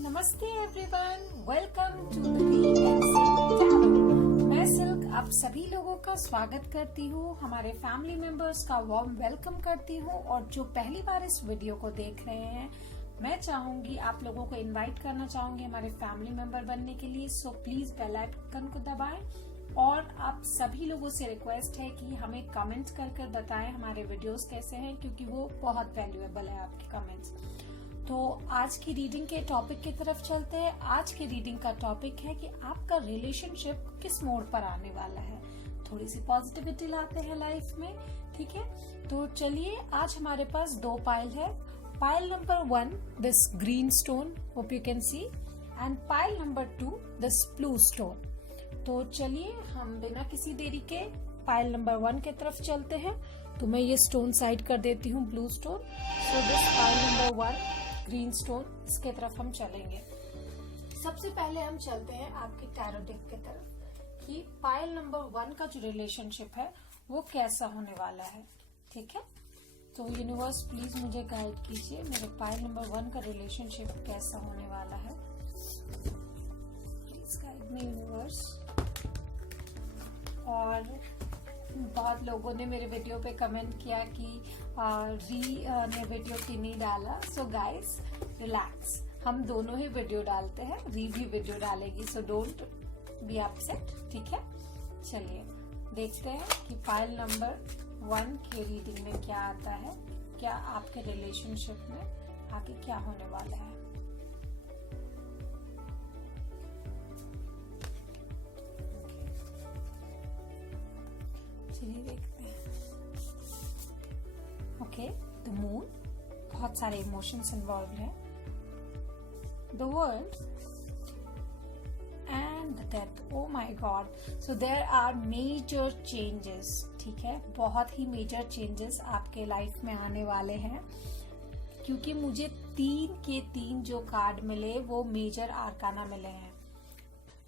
नमस्ते everyone, welcome to the read and silk tarot. मैं silk आप सभी लोगों का स्वागत करती हूँ, हमारे फैमिली मेंबर्स का वार्म वेलकम करती हूँ और जो पहली बार इस वीडियो को देख रहे हैं, मैं चाहूंगी आप लोगों को इनवाइट करना चाहूंगी हमारे फैमिली मेंबर बनने के लिए। सो प्लीज बेल आइकन को दबाएं और आप सभी लोगों से रिक्वेस्ट है कि हमें कमेंट कर बताएं हमारे वीडियोस कैसे हैं, क्योंकि वो बहुत वैल्यूएबल है आपके कमेंट्स। तो आज की रीडिंग के टॉपिक की तरफ चलते हैं। आज की रीडिंग का टॉपिक है कि आपका रिलेशनशिप किस मोड़ पर आने वाला है। थोड़ी सी पॉजिटिविटी लाते हैं लाइफ में, ठीक है। तो चलिए, आज हमारे पास दो पाइल है। Pile number 1 this green stone, hope you can C, and pile number 2 this blue stone. तो चलिए हम बिना किसी देरी के पाइल नंबर 1 की तरफ चलते हैं। तो मैं ये स्टोन साइड कर देती हूँ, blue stone. So this pile number 1 green stone, इसके तरफ हम चलेंगे। सबसे पहले हम चलते हैं आपके टैरो डेक की तरफ कि पाइल नंबर 1 का जो रिलेशनशिप है वो कैसा होने वाला है, ठीक है। तो यूनिवर्स प्लीज मुझे गाइड कीजिए, मेरे पाइल नंबर 1 का रिलेशनशिप कैसा होने वाला है। Please guide me universe. और बहुत लोगों ने मेरे वीडियो पे कमेंट किया कि री ने वीडियो क्यों नहीं डाला। सो गाइस रिलैक्स, हम दोनों ही वीडियो डालते हैं, री भी वीडियो डालेगी, सो डोंट बी अपसेट, ठीक है। चलिए देखते हैं कि पाइल नंबर 1 की रीडिंग में क्या आता है, क्या आपके रिलेशनशिप में आगे क्या होने वाला है। चलिए देखते हैं। ओके, द मून, बहुत सारे इमोशंस इन्वॉल्व हैं, the world and the death. Oh my god, so there are major changes, ठीक है। बहुत ही मेजर चेंजेस आपके लाइफ में आने वाले हैं, क्योंकि मुझे 3 के 3 जो कार्ड मिले वो मेजर आर्काना मिले हैं।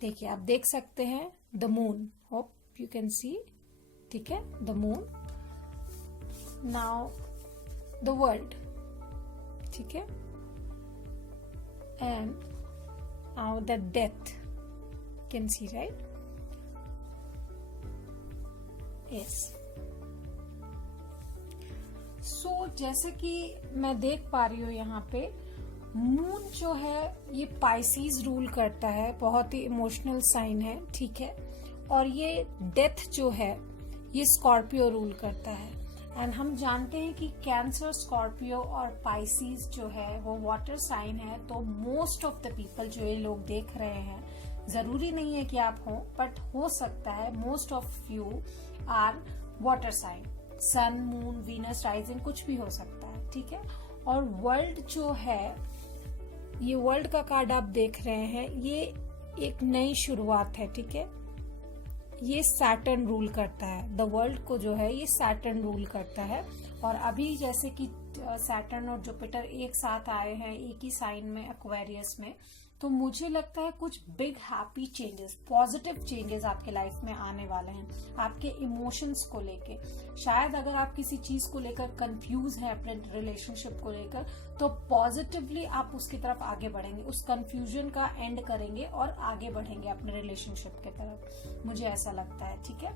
देखिए, आप देख सकते हैं the moon, hope you can see, ठीक है, the moon. Now the world, ठीक है, and now the death, can see, right, yes. So जैसे कि मैं देख पा रही हूँ यहाँ पे, मून जो है ये पाइसीज रूल करता है, बहुत ही इमोशनल साइन है, ठीक है। और ये डेथ जो है ये स्कॉर्पियो रूल करता है। एंड हम जानते हैं कि कैंसर, स्कॉर्पियो और पाइसीज जो है वो वाटर साइन है। तो मोस्ट ऑफ द पीपल जो ये लोग देख रहे हैं, जरूरी नहीं है कि आप हो, बट हो सकता है most of you are water sign, sun, moon, Venus, rising, कुछ भी हो सकता है, ठीक है। और वर्ल्ड जो है, ये वर्ल्ड का कार्ड आप देख रहे हैं, ये एक नई शुरुआत है, ठीक है। ये सैटर्न रूल करता है, द वर्ल्ड को जो है ये सैटर्न रूल करता है। और अभी जैसे कि सैटर्न और जुपिटर एक साथ आए हैं एक ही साइन में, एक्वेरियस में, तो मुझे लगता है कुछ big happy changes, positive changes आपके लाइफ में आने वाले हैं, आपके इमोशंस को लेके। शायद अगर आप किसी चीज को लेकर कंफ्यूज हैं अपने रिलेशनशिप को लेकर, तो पॉजिटिवली आप उसकी तरफ आगे बढ़ेंगे, उस कंफ्यूजन का एंड करेंगे और आगे बढ़ेंगे अपने रिलेशनशिप की तरफ, मुझे ऐसा लगता है, ठीक है।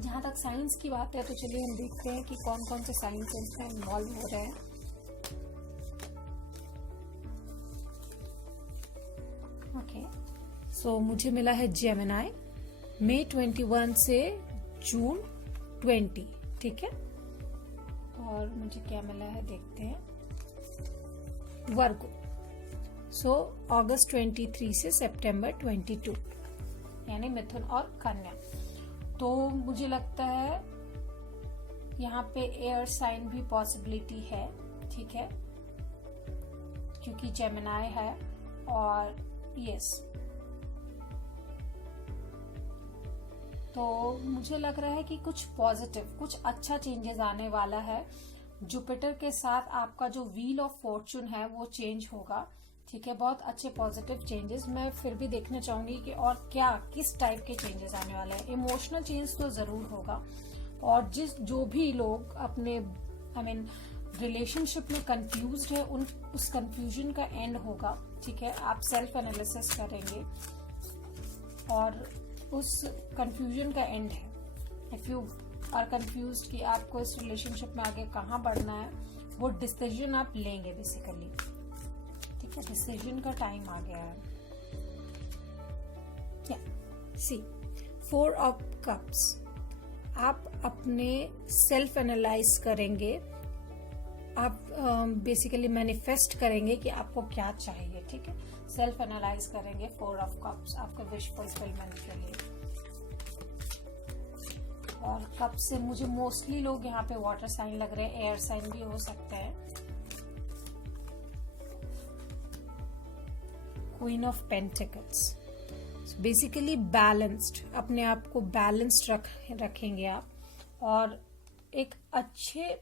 जहां तक साइंस की बात है, तो चलिए हम देखते हैं कि कौन कौन से साइंस इसमें इन्वॉल्व हो रहे हैं। ओके, सो मुझे मिला है जेमिनाई, मई 21 से जून 20, ठीक है। और मुझे क्या मिला है देखते हैं, वर्गो, सो अगस्त 23 से सितंबर 22, यानी मिथुन और कन्या। तो मुझे लगता है यहाँ पे एयर साइन भी पॉसिबिलिटी है, ठीक है, क्योंकि जेमिनाई है। और यस, तो मुझे लग रहा है कि कुछ पॉजिटिव, कुछ अच्छा चेंजेस आने वाला है। जुपिटर के साथ आपका जो व्हील ऑफ फॉर्चून है वो चेंज होगा, ठीक है। बहुत अच्छे पॉजिटिव चेंजेस। मैं फिर भी देखना चाहूंगी कि और क्या, किस टाइप के चेंजेस आने वाले हैं। इमोशनल चेंज तो जरूर होगा, और जो भी लोग अपने रिलेशनशिप में कंफ्यूज्ड है, उस कंफ्यूजन का एंड होगा, ठीक है। आप सेल्फ एनालिसिस करेंगे और उस कंफ्यूजन का एंड है। इफ यू आर कंफ्यूज्ड कि आपको इस रिलेशनशिप में आगे कहाँ बढ़ना है, वो डिसीजन आप लेंगे बेसिकली, ठीक है। डिसीजन का टाइम आ गया है। सी 4 ऑफ कप्स, आप अपने सेल्फ एनालाइज करेंगे, आप बेसिकली मैनिफेस्ट करेंगे कि आपको क्या चाहिए, ठीक है। सेल्फ एनालाइज करेंगे 4 ऑफ कप्स आपका विश फुलफिलमेंट के लिए। और कप से मुझे मोस्टली लोग यहाँ पे वाटर साइन लग रहे हैं, एयर साइन भी हो सकते हैं। Queen of pentacles, basically balanced, अपने आप को बैलेंस्ड रखेंगे आप, और एक अच्छे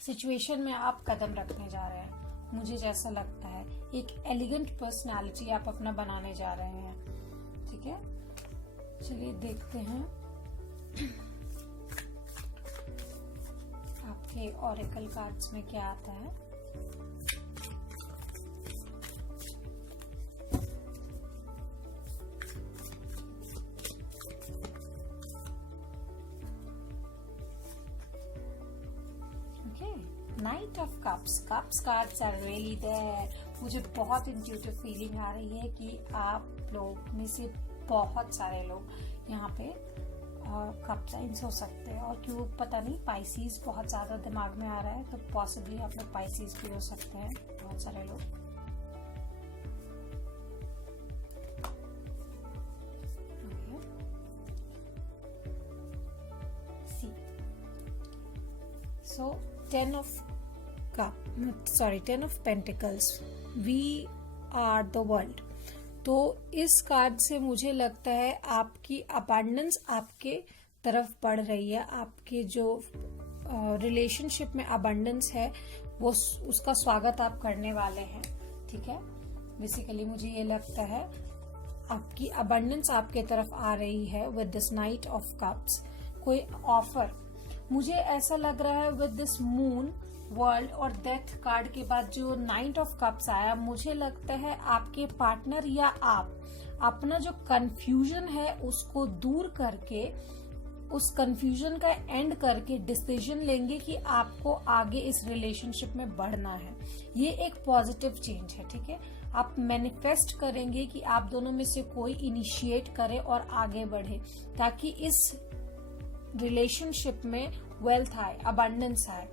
सिचुएशन में आप कदम रखने जा रहे हैं, मुझे जैसा लगता है। एक एलिगेंट पर्सनालिटी आप अपना बनाने जा रहे हैं, ठीक है। चलिए देखते हैं आपके ऑरेकल कार्ड्स में क्या आता है। Knight of cups, cups cards are really there. मुझे बहुत इंट्यूटिव फीलिंग आ रही है कि आप लोग में से बहुत सारे लोग यहाँ पे कप साइंस हो सकते हैं, और क्यों पता नहीं, पाइसीज बहुत ज्यादा दिमाग में आ रहा है, तो पॉसिबली आप लोग पाइसीज भी हो सकते हैं बहुत सारे लोग। See so 10 of pentacles, we are the world. तो इस कार्ड से मुझे लगता है आपकी अबंडेंस आपके तरफ बढ़ रही है। आपके जो रिलेशनशिप में अबंडेंस है वो उसका स्वागत आप करने वाले हैं, ठीक है। बेसिकली मुझे ये लगता है आपकी अबंडेंस आपके तरफ आ रही है with this night of cups. कोई ऑफर, मुझे ऐसा लग रहा है विद दिस मून, वर्ल्ड और डेथ कार्ड के बाद जो नाइट ऑफ कप्स आया, मुझे लगता है आपके पार्टनर या आप अपना जो कंफ्यूजन है उसको दूर करके, उस कंफ्यूजन का एंड करके डिसीजन लेंगे कि आपको आगे इस रिलेशनशिप में बढ़ना है। ये एक पॉजिटिव चेंज है, ठीक है। आप मैनिफेस्ट करेंगे कि आप दोनों में से कोई इनिशिएट करे और आगे बढ़े, ताकि इस रिलेशनशिप में वेल्थ आए, अबंडेंस आए,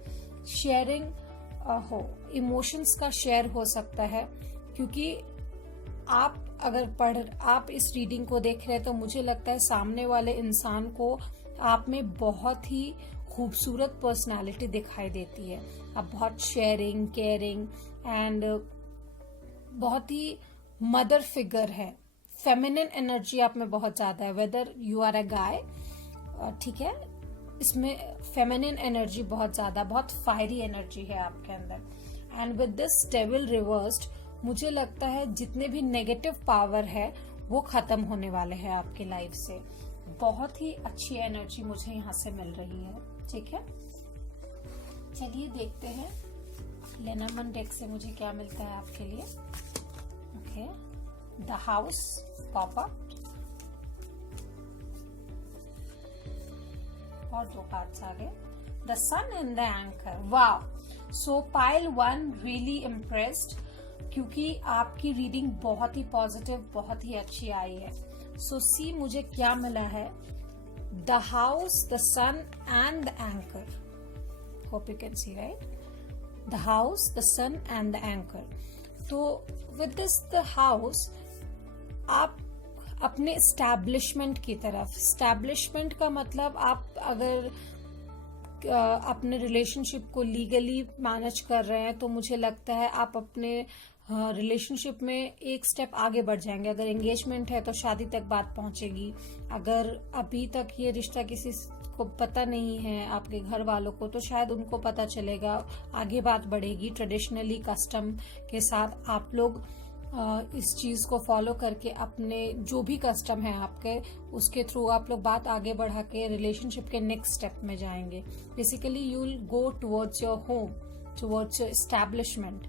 शेयरिंग हो, इमोशंस का शेयर हो सकता है। क्योंकि आप इस रीडिंग को देख रहे हैं तो मुझे लगता है सामने वाले इंसान को आप में बहुत ही खूबसूरत पर्सनालिटी दिखाई देती है। आप बहुत शेयरिंग, केयरिंग एंड बहुत ही मदर फिगर है। फेमिनिन एनर्जी आप में बहुत ज्यादा है, वेदर यू आर अ गाय, ठीक है। इसमें फेमिनिन एनर्जी बहुत ज्यादा, बहुत फायरी एनर्जी है आपके अंदर। And with this devil reversed, मुझे लगता है जितने भी नेगेटिव पावर है वो खत्म होने वाले हैं आपकी लाइफ से। बहुत ही अच्छी एनर्जी मुझे यहाँ से मिल रही है, ठीक है। चलिए देखते हैं लेनरमैन डेक से मुझे क्या मिलता है आपके लिए। Okay, the house pop up और 2 कार्ड्स आ गए, the sun and the anchor. Wow, so pile 1 really impressed, क्योंकि आपकी रीडिंग बहुत ही पॉजिटिव, बहुत ही अच्छी आई है। सो सी मुझे क्या मिला है, the house, the sun and the anchor. Hope you can see, right, the house, the sun and the anchor. तो विद दिस द हाउस, आप अपने स्टैब्लिशमेंट की तरफ, स्टैब्लिशमेंट का मतलब आप अगर अपने रिलेशनशिप को लीगली मैनेज कर रहे हैं तो मुझे लगता है आप अपने रिलेशनशिप में एक स्टेप आगे बढ़ जाएंगे। अगर एंगेजमेंट है तो शादी तक बात पहुंचेगी। अगर अभी तक ये रिश्ता किसी को पता नहीं है, आपके घर वालों को, तो शायद उनको पता चलेगा, आगे बात बढ़ेगी। ट्रेडिशनली कस्टम के साथ आप लोग इस चीज को फॉलो करके अपने जो भी कस्टम है आपके, उसके थ्रू आप लोग बात आगे बढ़ा के रिलेशनशिप के नेक्स्ट स्टेप में जाएंगे. Basically you will go towards your home, towards your establishment.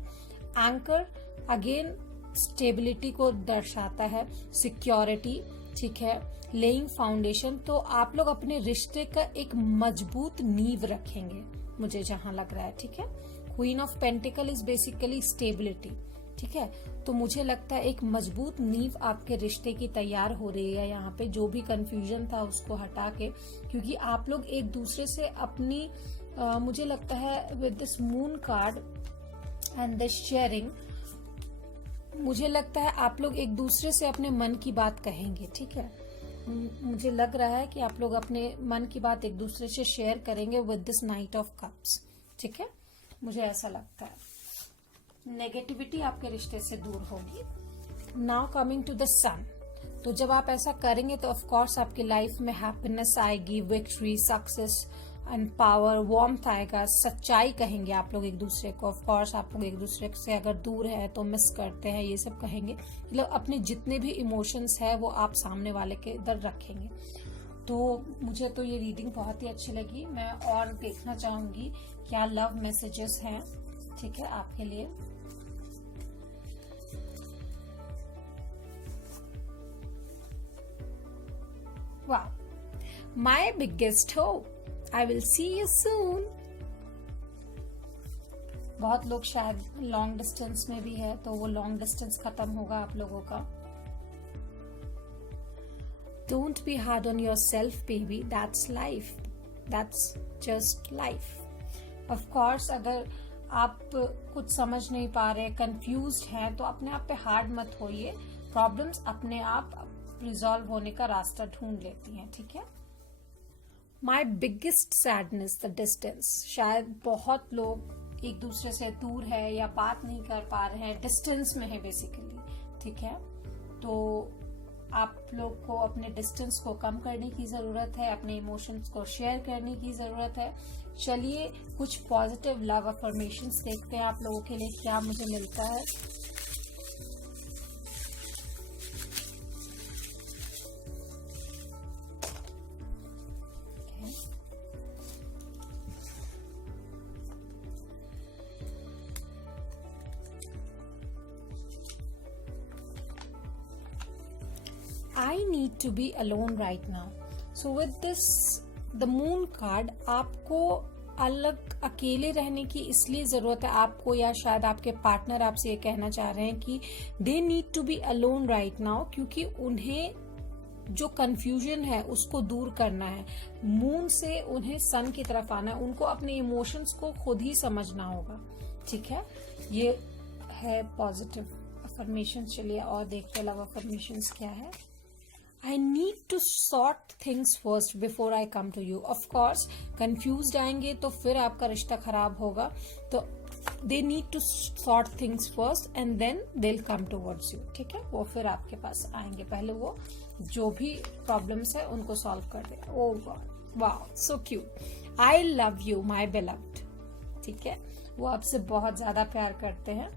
Anchor again stability को दर्शाता है, सिक्योरिटी, ठीक है, लेइंग फाउंडेशन. तो आप लोग अपने रिश्ते का एक मजबूत नींव रखेंगे, मुझे जहां लग रहा है. ठीक है, queen of pentacle is basically stability. ठीक है, तो मुझे लगता है एक मजबूत नींव आपके रिश्ते की तैयार हो रही है यहाँ पे. जो भी कंफ्यूजन था उसको हटा के, क्योंकि आप लोग एक दूसरे से अपनी मुझे लगता है with this moon card and this sharing, मुझे लगता है आप लोग एक दूसरे से अपने मन की बात कहेंगे. ठीक है, मुझे लग रहा है कि आप लोग अपने मन की बात एक दूसरे से शेयर करेंगे with this night of cups. ठीक है, मुझे ऐसा लगता है. नेगेटिविटी आपके रिश्ते से दूर होगी. नाउ कमिंग टू द सन. तो जब आप ऐसा करेंगे तो ऑफ कोर्स आपकी लाइफ में हैप्पीनेस आएगी, victory, success and power, warmth आएगा, सच्चाई कहेंगे आप लोग एक दूसरे को. ऑफ कोर्स आप लोग एक दूसरे से अगर दूर है तो मिस करते हैं, ये सब कहेंगे. मतलब अपने जितने भी इमोशंस है वो आप सामने वाले के इधर रखेंगे. तो मुझे तो ये रीडिंग बहुत ही अच्छी लगी. मैं और देखना चाहूंगी क्या लव मैसेजेस हैं, ठीक है, आपके लिए. Wow. My biggest hope. I will see you soon. बहुत लोग शायद लॉन्ग डिस्टेंस में भी है, तो वो लॉन्ग डिस्टेंस खत्म होगा आप लोगों का. Don't be hard on yourself, baby. That's life. That's just life. Of course, अगर आप कुछ समझ नहीं पा रहे, कंफ्यूज्ड हैं, तो अपने आप पे हार्ड मत होइए. प्रॉब्लम्स अपने आप रिजॉल्व होने का रास्ता ढूंढ लेती हैं. ठीक है. My biggest sadness the distance. शायद बहुत लोग एक दूसरे से दूर है या बात नहीं कर पा रहे हैं, डिस्टेंस में है बेसिकली. ठीक है, तो आप लोग को अपने डिस्टेंस को कम करने की जरूरत है, अपने इमोशंस को शेयर करने की जरूरत है. चलिए कुछ पॉजिटिव लव अफर्मेशंस देखते हैं आप लोगों के लिए क्या मुझे मिलता है. I need to be alone right now. So with this, the moon card, आपको अलग अकेले रहने की इसलिए जरूरत है आपको, या शायद आपके पार्टनर आपसे ये कहना चाह रहे हैं कि they need to be alone right now, क्योंकि उन्हें जो कंफ्यूजन है उसको दूर करना है. मून से उन्हें सन की तरफ आना है, उनको अपने इमोशंस को खुद ही समझना होगा. ठीक है, ये है पॉजिटिव अफर्मेशन. चलिए और देखते हैं लव अफर्मेशंस क्या है. I need to sort things first before I come to you. Of course, confused आएंगे तो फिर आपका रिश्ता खराब होगा. तो they need to sort things first and then they'll come towards you. ठीक है, वो फिर आपके पास आएंगे. पहले वो जो भी प्रॉब्लम्स है उनको सॉल्व कर दे. Oh God, wow, so cute. I love you, my beloved. ठीक है, वो आपसे बहुत ज्यादा प्यार करते हैं.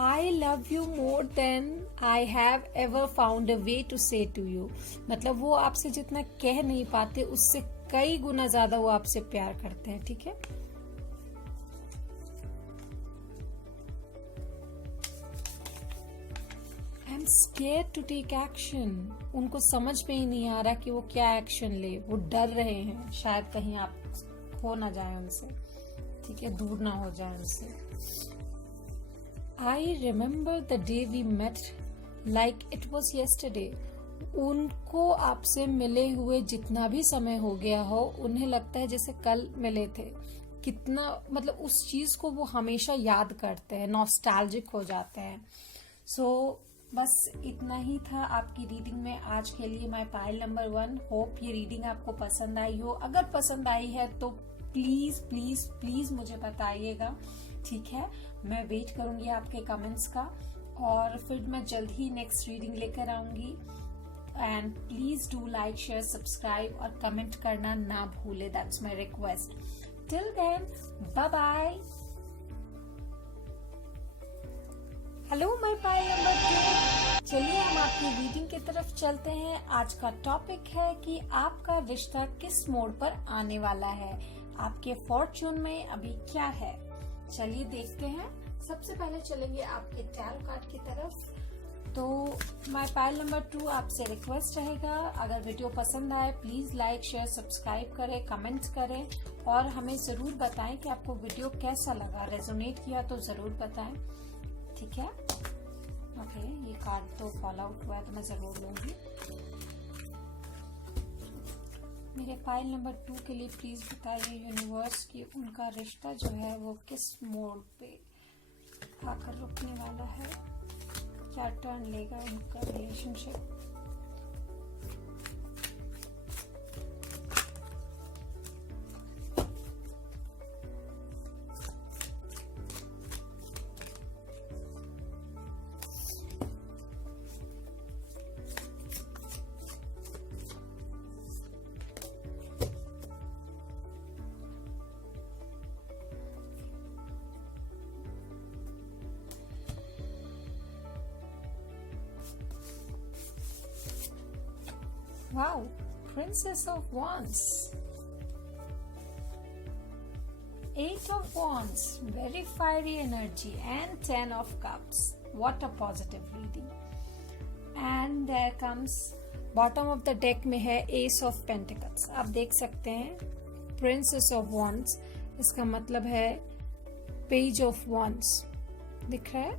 I love you more than I have ever found a way to say to you. मतलब वो आपसे जितना कह नहीं पाते उससे कई गुना ज्यादा वो आपसे प्यार करते हैं. ठीक है, I'm scared to take action. उनको समझ में ही नहीं आ रहा कि वो क्या एक्शन ले. वो डर रहे हैं शायद कहीं आप खो ना जाए उनसे. ठीक है, दूर ना हो जाए उनसे. I remember the day we met like it was yesterday. उनको आपसे मिले हुए जितना भी समय हो गया हो, उन्हें लगता है जैसे कल मिले थे. कितना मतलब उस चीज को वो हमेशा याद करते हैं, नॉस्टैल्जिक हो जाते हैं. सो बस इतना ही था आपकी रीडिंग में आज के लिए. My pile number 1. होप ये रीडिंग आपको पसंद आई हो. अगर पसंद आई है तो प्लीज प्लीज प्लीज मुझे बताइएगा. ठीक है, मैं वेट करूंगी आपके कमेंट्स का, और फिर मैं जल्द ही नेक्स्ट रीडिंग लेकर आऊंगी. And please do like, share, subscribe और कमेंट करना ना भूले. That's my request. Till then, bye bye. Hello my pile number 2। चलिए हम आपकी रीडिंग की तरफ चलते हैं। आज का टॉपिक है कि आपका रिश्ता किस मोड़ पर आने वाला है, आपके फॉर्च्यून में अभी क्या है। चलिए देखते हैं। सबसे पहले चलेंगे आपके टैरो कार्ड की तरफ। तो माय पाइल नंबर 2, आपसे रिक्वेस्ट रहेगा, अगर वीडियो पसंद आए प्लीज लाइक शेयर सब्सक्राइब करें, कमेंट्स करें और हमें जरूर बताएं कि आपको वीडियो कैसा लगा। रेजोनेट किया तो जरूर बताएं, ठीक है। ओके, ये कार्ड तो फॉल आउट हुआ है तो मैं जरूर लूंगी। मेरे पाइल नंबर 2 के लिए प्लीज बताइए यूनिवर्स कि उनका रिश्ता जो है वो किस मोड़ पे आकर रुकने वाला है, क्या टर्न लेगा उनका relationship. Wow, Princess of Wands, 8 of Wands, very fiery energy, and 10 of Cups. What a positive reading. And there comes bottom of the deck में है Ace of Pentacles. आप देख सकते हैं Princess of Wands, इसका मतलब है Page of Wands, दिख रहा है।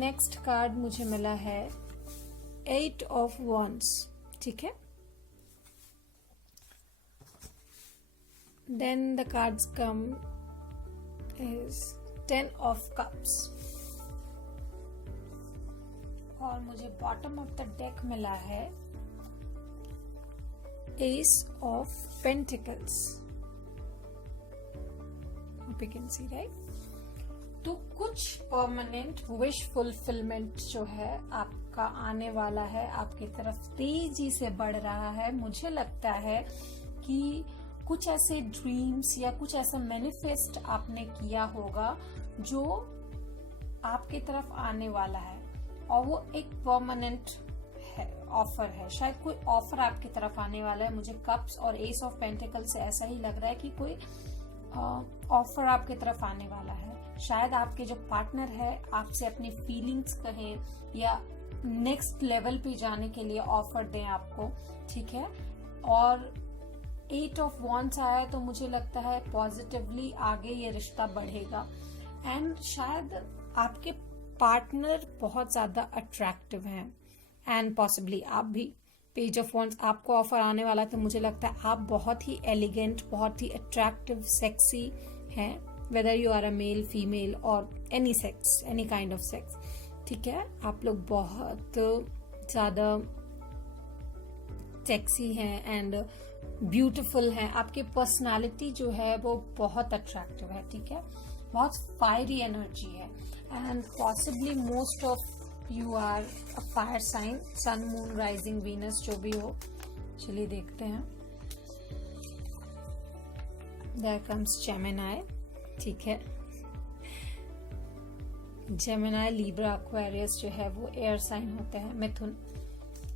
नेक्स्ट कार्ड मुझे मिला है 8 of Wands, ठीक है। Then the cards come is 10 of Cups और मुझे bottom of the deck मिला है Ace of Pentacles. Hope you can see, right? तो कुछ परमानेंट विश फुलफिलमेंट जो है आपका आने वाला है, आपकी तरफ तेजी से बढ़ रहा है। मुझे लगता है कि कुछ ऐसे ड्रीम्स या कुछ ऐसा मैनिफेस्ट आपने किया होगा जो आपकी तरफ आने वाला है और वो एक परमानेंट ऑफर है। शायद कोई ऑफर आपकी तरफ आने वाला है। मुझे कप्स और एस ऑफ पेंटिकल से ऐसा ही लग रहा है कि कोई ऑफर आपकी तरफ आने वाला है। शायद आपके जो पार्टनर है आपसे अपनी फीलिंग्स कहें या नेक्स्ट लेवल पे जाने के लिए ऑफर दें आपको, ठीक है। और 8 ऑफ वॉन्ड्स आया है तो मुझे लगता है पॉजिटिवली आगे ये रिश्ता बढ़ेगा। एंड शायद आपके पार्टनर बहुत ज्यादा अट्रैक्टिव हैं एंड पॉसिबली आप भी। पेज ऑफ वॉन्ड्स आपको ऑफर आने वाला तो मुझे लगता है आप बहुत ही एलिगेंट, बहुत ही अट्रैक्टिव, सेक्सी हैं, whether you are a male, female और any sex, any kind of sex, ठीक है। आप लोग बहुत ज्यादा सेक्सी हैं एंड ब्यूटीफुल हैं। आपकी पर्सनालिटी जो है वो बहुत अट्रैक्टिव है, ठीक है। बहुत फायरी एनर्जी है and possibly most of you are a fire sign, sun, moon, rising, Venus, जो भी हो। चलिए देखते हैं। देयर कम्स जेमिनी, ठीक है। जेमिनी, लिब्रा, एक्वेरियस जो है वो एयर साइन होते हैं, मिथुन,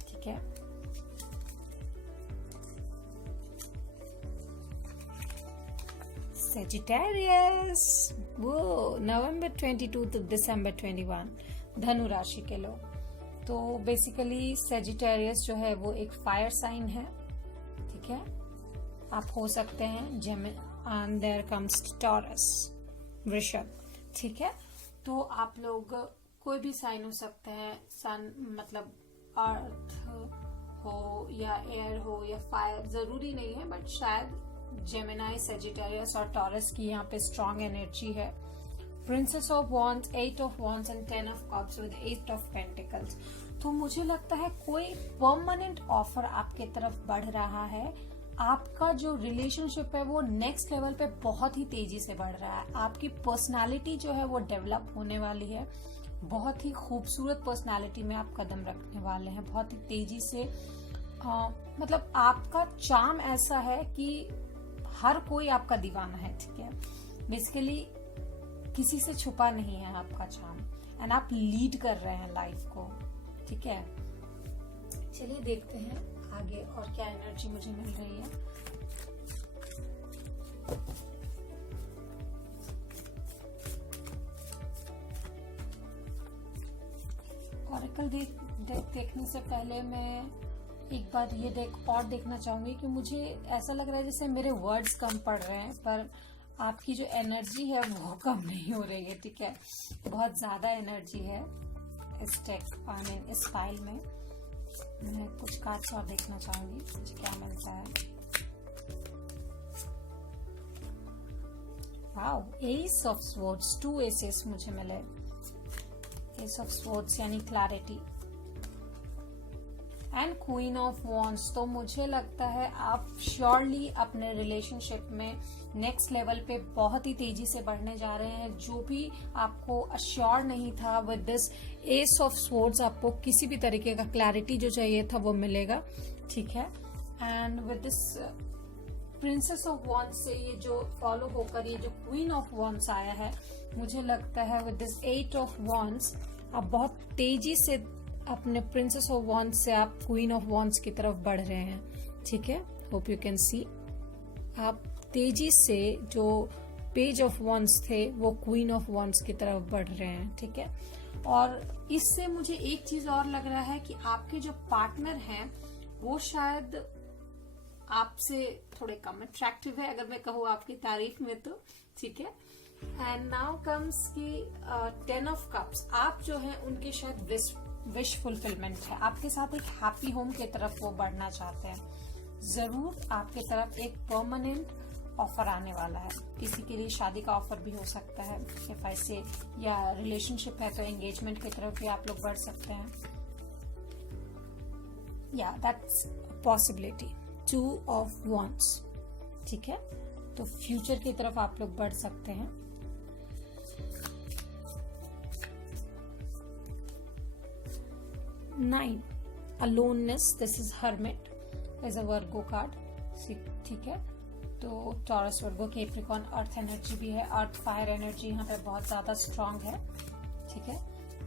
ठीक है। सेजिटेरियस, वो नवंबर 22 to दिसंबर 21, धनु राशि के लोग। तो बेसिकली सेजिटेरियस जो है वो एक फायर साइन है, ठीक है। आप हो सकते हैं एंड देयर कम्स टॉरस, वृषभ, ठीक है। तो आप लोग कोई भी साइन हो सकते हैं, सन मतलब अर्थ हो या एयर हो या फायर, जरूरी नहीं है, बट शायद जेमिनी, सेजिटेरियस और टॉरस की यहाँ पे स्ट्रॉन्ग एनर्जी है। Princess of wands, 8 of wands and 10 of cups with 8 of pentacles. तो मुझे लगता है कोई परमानेंट ऑफर आपके तरफ बढ़ रहा है। आपका जो रिलेशनशिप है वो नेक्स्ट लेवल पे बहुत ही तेजी से बढ़ रहा है। आपकी पर्सनालिटी जो है वो डेवलप होने वाली है। बहुत ही खूबसूरत पर्सनालिटी में आप कदम रखने वाले हैं बहुत ही तेजी से। मतलब आपका चार्म ऐसा है कि हर कोई आपका दीवाना है, ठीक है। बेसिकली किसी से छुपा नहीं है आपका चार्म, एंड आप लीड कर रहे हैं लाइफ को, ठीक है। चलिए देखते हैं आगे और क्या एनर्जी मुझे मिल रही है। ऑरेकल देखने से पहले मैं एक बार ये डेक और देखना चाहूंगी कि मुझे ऐसा लग रहा है जैसे मेरे वर्ड्स कम पड़ रहे हैं, पर आपकी जो एनर्जी है वो कम नहीं हो रही है, ठीक है। बहुत ज्यादा एनर्जी है इस डेक इस फाइल में। मैं कुछ कार्ड्स और देखना चाहूंगी मुझे क्या मिलता है। Wow, ace of swords, 2 aces मुझे मिले। एस ऑफ स्वॉर्ड्स यानी clarity, and queen of wands. तो मुझे लगता है आप श्योरली अपने रिलेशनशिप में नेक्स्ट लेवल पे बहुत ही तेजी से बढ़ने जा रहे हैं। जो भी आपको अश्योर नहीं था with this S of swords, आपको किसी भी तरीके का क्लैरिटी जो चाहिए था वो मिलेगा, ठीक है। And with this princess of wands से ये जो फॉलो होकर ये जो क्वीन ऑफ वॉन्ड्स आया है, मुझे लगता है विद दिस 8 ऑफ वॉन्ड्स आप बहुत तेजी से अपने प्रिंसेस ऑफ वॉन्ड्स से आप क्वीन ऑफ वॉन्ड्स की तरफ बढ़ रहे हैं, ठीक है। होप यू कैन सी, आप तेजी से जो पेज ऑफ वॉन्ड्स थे वो क्वीन ऑफ वॉन्ड्स की तरफ बढ़ रहे हैं, ठीक है। और इससे मुझे एक चीज और लग रहा है कि आपके जो पार्टनर हैं वो शायद आपसे थोड़े कम अट्रैक्टिव है, अगर मैं कहूँ आपकी तारीफ में तो, ठीक है। एंड नाउ कम्स की 10 ऑफ कप्स। आप जो है उनके शायद विश फुलफिलमेंट है, आपके साथ एक हैप्पी होम की तरफ वो बढ़ना चाहते हैं। जरूर आपके तरफ एक परमानेंट ऑफर आने वाला है, किसी के लिए शादी का ऑफर भी हो सकता है इफ आई से, या रिलेशनशिप है तो एंगेजमेंट की तरफ भी आप लोग बढ़ सकते हैं, या दैट्स पॉसिबिलिटी। 2 ऑफ वॉन्ड्स, ठीक है। तो फ्यूचर की तरफ आप लोग बढ़ सकते हैं। Nine, aloneness, this is hermit, is a Virgo card, ठीक है। तो टॉरस, वर्गो, कैप्रिकॉर्न, अर्थ एनर्जी भी है। अर्थ फायर एनर्जी यहाँ पे बहुत ज्यादा स्ट्रांग है, ठीक है।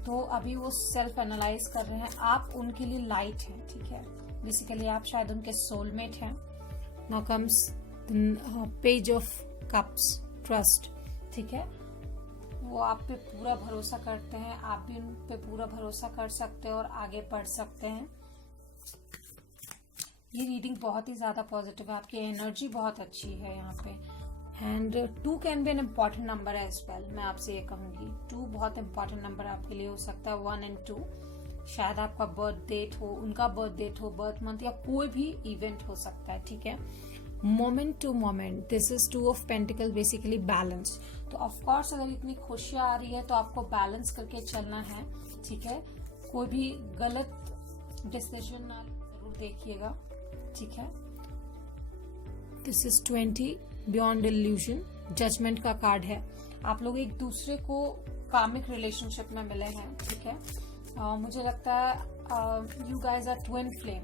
तो अभी वो सेल्फ एनालाइज कर रहे हैं, आप उनके लिए लाइट हैं, ठीक है। बेसिकली आप शायद उनके सोलमेट हैं। Now comes page of cups, trust, ठीक है। वो आप पे पूरा भरोसा करते हैं, आप भी उन पे पूरा भरोसा कर सकते हैं और आगे बढ़ सकते हैं। ये रीडिंग बहुत ही ज्यादा पॉजिटिव है, आपकी एनर्जी बहुत अच्छी है यहाँ पे। And 2 can be an important number as well, मैं आपसे ये कहूंगी 2 बहुत इम्पॉर्टेंट नंबर आपके लिए हो सकता है। 1 and 2 शायद आपका बर्थ डेट हो, उनका बर्थ डेट हो, बर्थ मंथ, या कोई भी इवेंट हो सकता है, ठीक है। Moment to moment, this is 2 of pentacle, basically balance. तो ऑफकोर्स अगर इतनी खुशियां आ रही है तो आपको बैलेंस करके चलना है, ठीक है। कोई भी गलत डिसीजन ना जरूर देखिएगा, ठीक है। This is 20, beyond illusion, judgment का कार्ड है। आप लोग एक दूसरे को कामिक रिलेशनशिप में मिले हैं, ठीक है। मुझे लगता है you guys are twin flame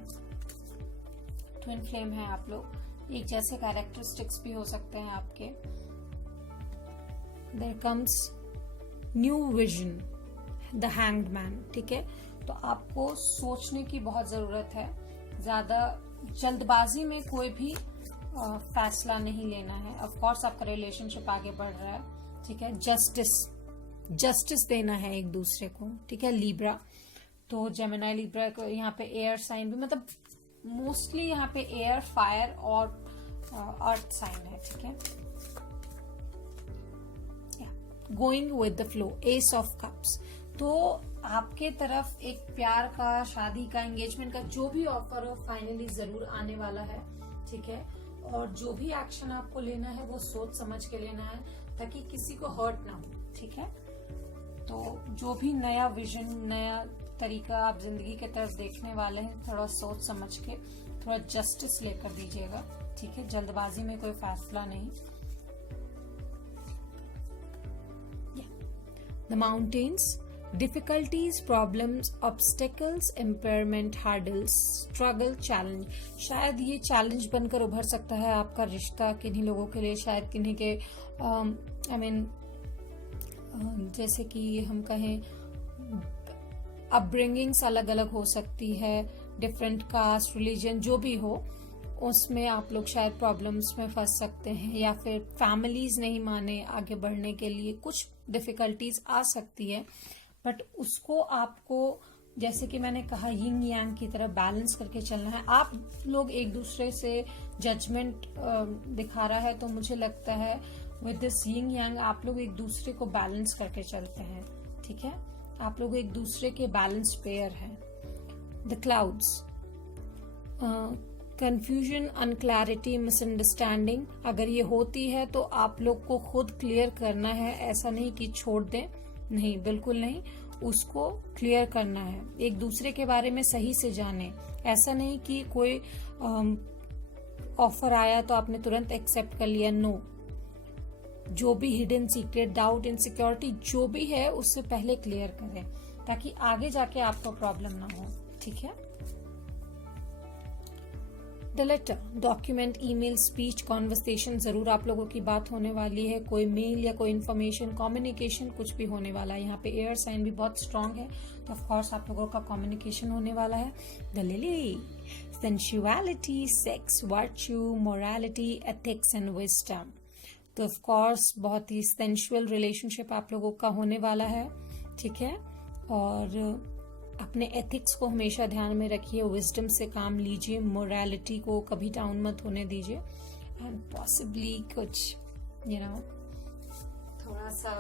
है आप लोग, एक जैसे कैरेक्टरिस्टिक्स भी हो सकते हैं आपके। There comes new vision, the hanged man, ठीक है। तो आपको सोचने की बहुत जरूरत है, ज्यादा जल्दबाजी में कोई भी फैसला नहीं लेना है। ऑफ कोर्स आपका रिलेशनशिप आगे बढ़ रहा है, ठीक है। जस्टिस देना है एक दूसरे को, ठीक है। लिब्रा, तो जेमिनी लिब्रा को यहाँ पे एयर साइन भी, मतलब मोस्टली यहाँ पे एयर, फायर और अर्थ साइन है, ठीक है। Going with the flow, S of cups. तो आपके तरफ एक प्यार का, शादी का, एंगेजमेंट का जो भी ऑफर हो फाइनली जरूर आने वाला है, ठीक है। और जो भी एक्शन आपको लेना है वो सोच समझ के लेना है ताकि किसी को हर्ट ना हो, ठीक है। तो जो भी नया विजन, नया तरीका आप जिंदगी की तरफ देखने वाले हैं, थोड़ा सोच समझ के, थोड़ा जस्टिस लेकर दीजिएगा, ठीक है। जल्दबाजी में कोई फैसला नहीं। The mountains, difficulties, problems, obstacles, impairment, hurdles, struggle, challenge. शायद ये चैलेंज बनकर उभर सकता है आपका रिश्ता किन्हीं लोगों के लिए, शायद किन्हीं के जैसे कि हम कहें अपब्रिंगिंग्स अलग अलग हो सकती है, डिफरेंट कास्ट, रिलीजन, जो भी हो, उसमें आप लोग शायद प्रॉब्लम्स में फंस सकते हैं, या फिर फैमिलीज नहीं माने आगे बढ़ने के लिए, कुछ डिफिकल्टीज आ सकती है। बट उसको आपको, जैसे कि मैंने कहा, यिंग यांग की तरह बैलेंस करके चलना है। आप लोग एक दूसरे से जजमेंट दिखा रहा है, तो मुझे लगता है विद दिस यिंग यांग आप लोग एक दूसरे को बैलेंस करके चलते हैं, ठीक है। आप लोग एक दूसरे के बैलेंस पेयर हैं। The clouds, confusion, unclarity, misunderstanding अगर ये होती है तो आप लोग को खुद क्लियर करना है। ऐसा नहीं कि छोड़ दें, नहीं, बिल्कुल नहीं, उसको क्लियर करना है। एक दूसरे के बारे में सही से जाने। ऐसा नहीं कि कोई ऑफर आया तो आपने तुरंत एक्सेप्ट कर लिया, नो। जो भी हिडन सीक्रेट, डाउट, इनसिक्योरिटी जो भी है, उससे पहले क्लियर करें, ताकि आगे जाके आपको प्रॉब्लम ना हो, ठीक है। The letter, document, email, speech, conversation, जरूर आप लोगों की बात होने वाली है। कोई मेल या कोई इन्फॉर्मेशन, कम्युनिकेशन, कुछ भी होने वाला है। यहाँ पे एयर साइन भी बहुत स्ट्रांग है, तो ऑफ कोर्स आप लोगों का कम्युनिकेशन होने वाला है। The lily, sensuality, sex, virtue, morality, ethics and wisdom, तो ऑफ कोर्स बहुत ही सेंसुअल रिलेशनशिप आप लोगों का होने वाला है, ठीक है। और अपने एथिक्स को हमेशा ध्यान में रखिए, विजडम से काम लीजिए, मोरालिटी को कभी डाउन मत होने दीजिए, एंड पॉसिबली कुछ थोड़ा सा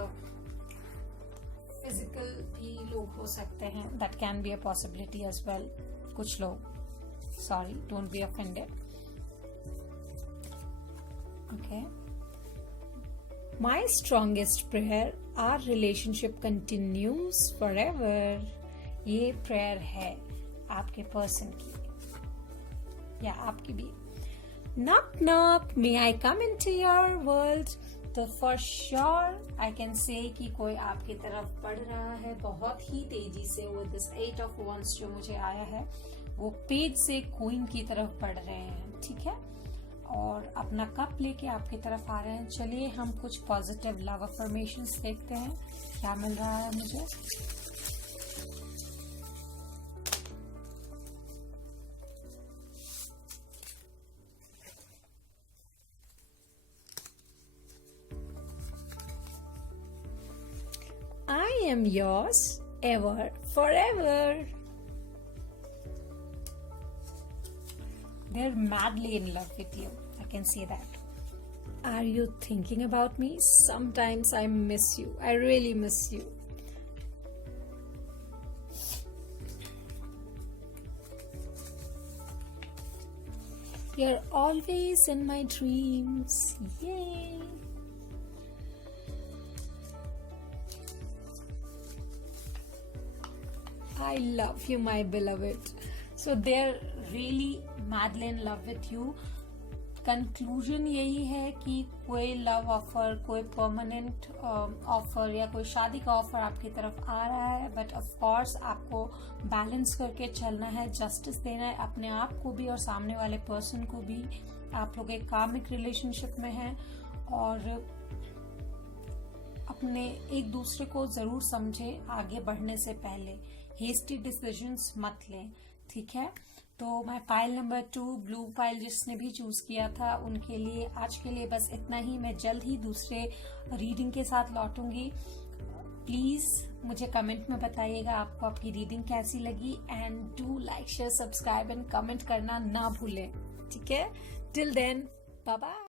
फिजिकल भी लोग हो सकते हैं, that can be a possibility as well. कुछ लोग, sorry, don't be offended, okay. My strongest prayer, our relationship continues forever. ये प्रेयर है आपके पर्सन की या आपकी भी। Knock knock, may I come into your world, तो for sure I can say कि कोई आपकी तरफ बढ़ रहा है बहुत ही तेजी से। वो दिस 8 ऑफ wands जो मुझे आया है, वो पेज से क्वीन की तरफ बढ़ रहे हैं, ठीक है, और अपना कप लेके आपकी तरफ आ रहे हैं। चलिए हम कुछ पॉजिटिव लव अफर्मेशंस देखते हैं क्या मिल रहा है मुझे। I am yours ever, forever. They're madly in love with you. I can see that. Are you thinking about me? Sometimes I miss you. I really miss you. You're always in my dreams. Yay! I love you, my beloved. So they're really madly in love with you. Conclusion यही है कि कोई love offer, कोई permanent offer या कोई शादी का offer आपकी तरफ आ रहा है, बट ऑफ कोर्स आपको बैलेंस करके चलना है, जस्टिस देना है अपने आप को भी और सामने वाले पर्सन को भी। आप लोग एक कार्मिक रिलेशनशिप में हैं और अपने एक दूसरे को जरूर समझें आगे बढ़ने से पहले। हेस्टी डिसीजंस मत लें, ठीक है। तो मैं पाइल नंबर 2 ब्लू पाइल जिसने भी चूज किया था उनके लिए आज के लिए बस इतना ही। मैं जल्द ही दूसरे रीडिंग के साथ लौटूंगी। प्लीज मुझे कमेंट में बताइएगा आपको आपकी रीडिंग कैसी लगी, and do like, share, subscribe and comment करना ना भूलें, ठीक है। Till then, bye bye.